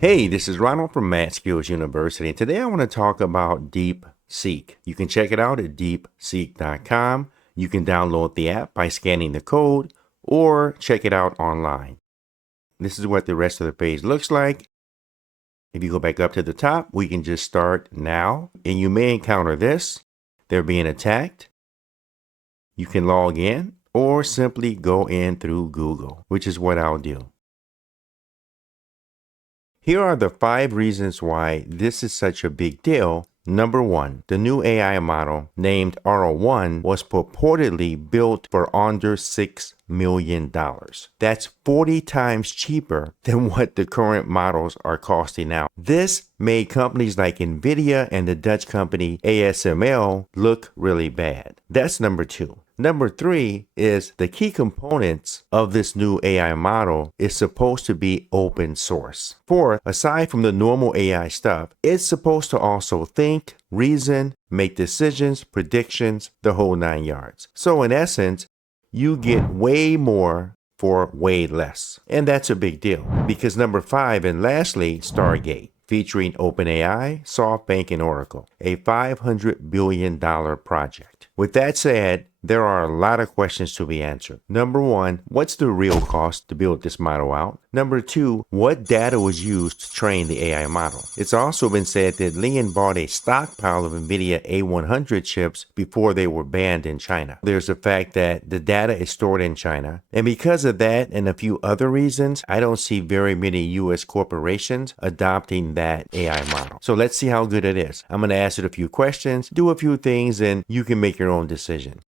Hey, this is Ronald from Math Skills University, and today I want to talk about DeepSeek. You can check it out at deepseek.com. You can download the app by scanning the code or check it out online. This is what the rest of the page looks like. If you go back up to the top, we can just start now, and you may encounter this. They're being attacked. You can log in or simply go in through Google, which is what I'll do. Here are the 5 reasons why this is such a big deal. Number 1, the new AI model named R1 was purportedly built for under $6 million. That's 40 times cheaper than what the current models are costing now. This made companies like Nvidia and the Dutch company ASML look really bad. That's number 2. Number 3 is the key components of this new AI model is supposed to be open source. 4, aside from the normal AI stuff, it's supposed to also think, reason, make decisions, predictions, the whole 9 yards. So in essence, you get way more for way less. And that's a big deal because number 5, and lastly, Stargate, featuring OpenAI, SoftBank, and Oracle, a $500 billion project. With that said, there are a lot of questions to be answered. Number 1, what's the real cost to build this model out? Number 2, what data was used to train the AI model? It's also been said that Lian bought a stockpile of NVIDIA A100 chips before they were banned in China. There's the fact that the data is stored in China. And because of that and a few other reasons, I don't see very many US corporations adopting that AI model. So let's see how good it is. I'm going to ask it a few questions, do a few things, and you can make your own decision.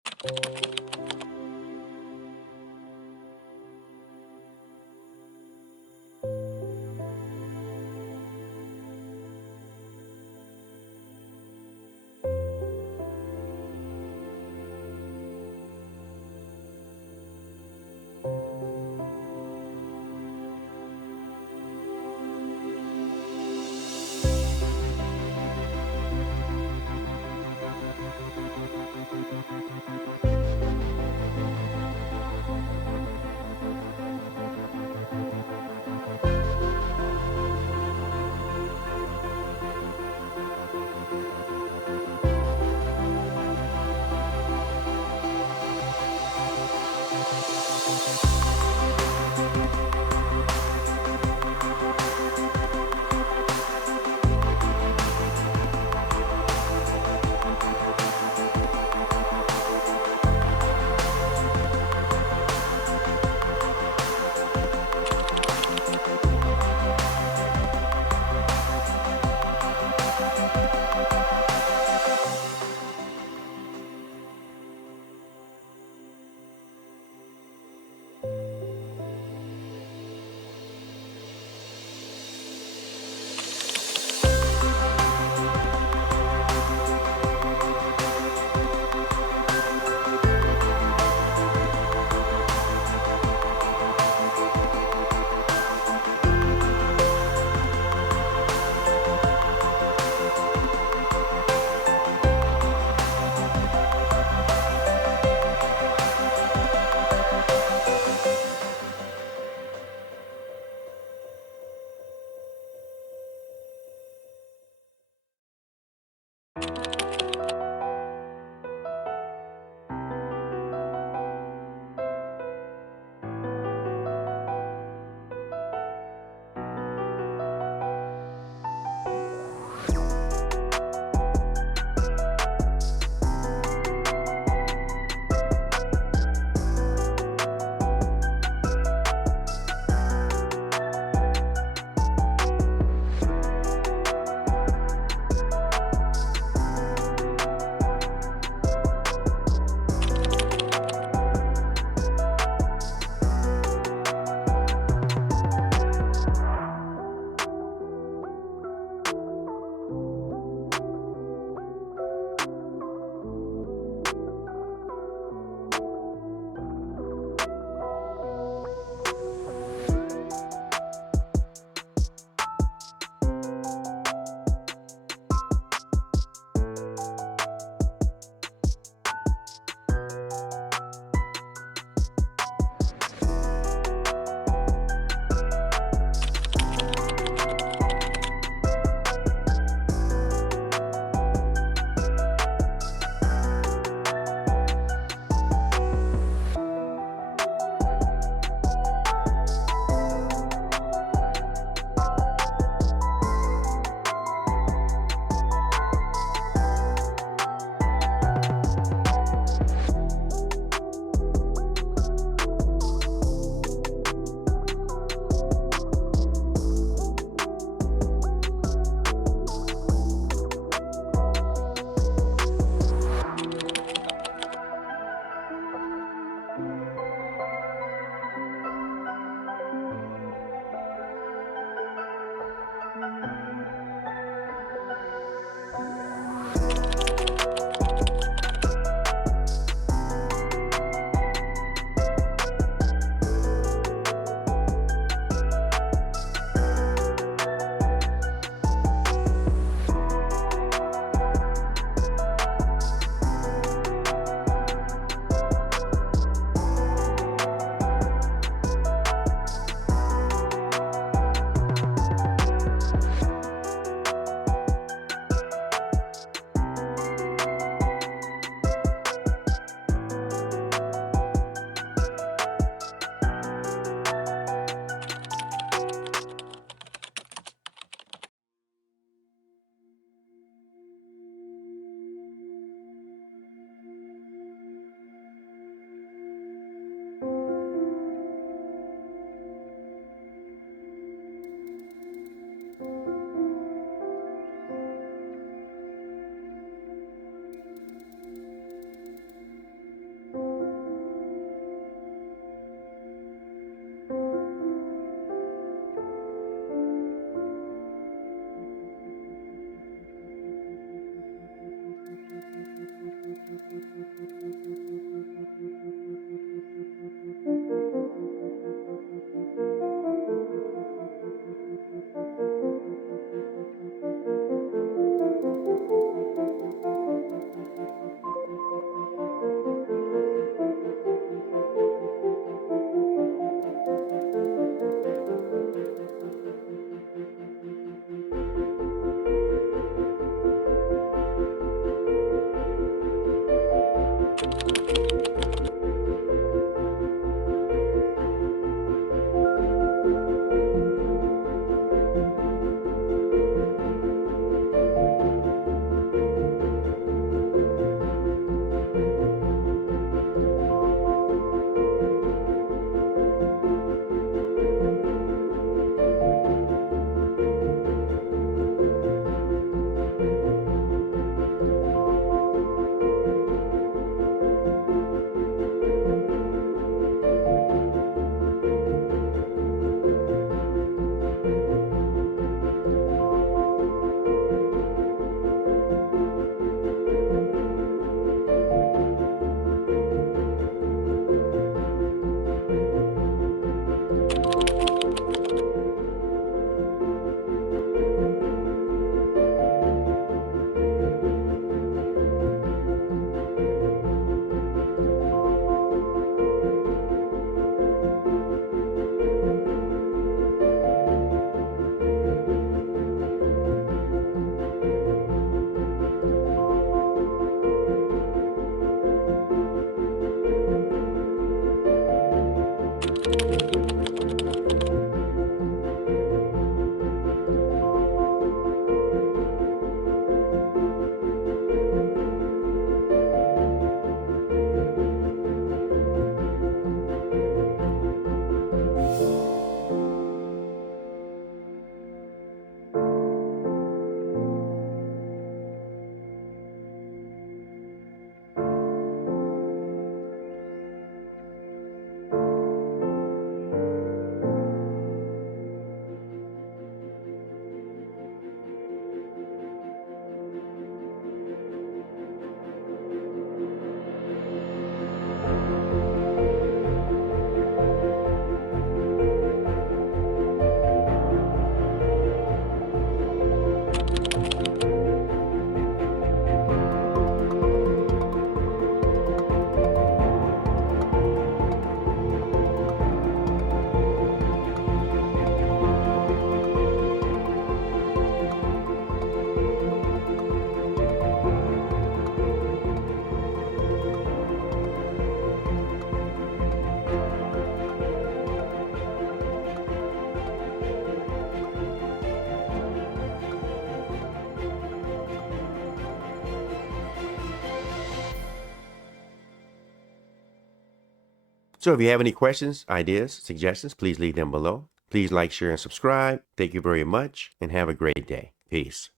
So if you have any questions, ideas, suggestions, please leave them below. Please like, share, and subscribe. Thank you very much, and have a great day. Peace.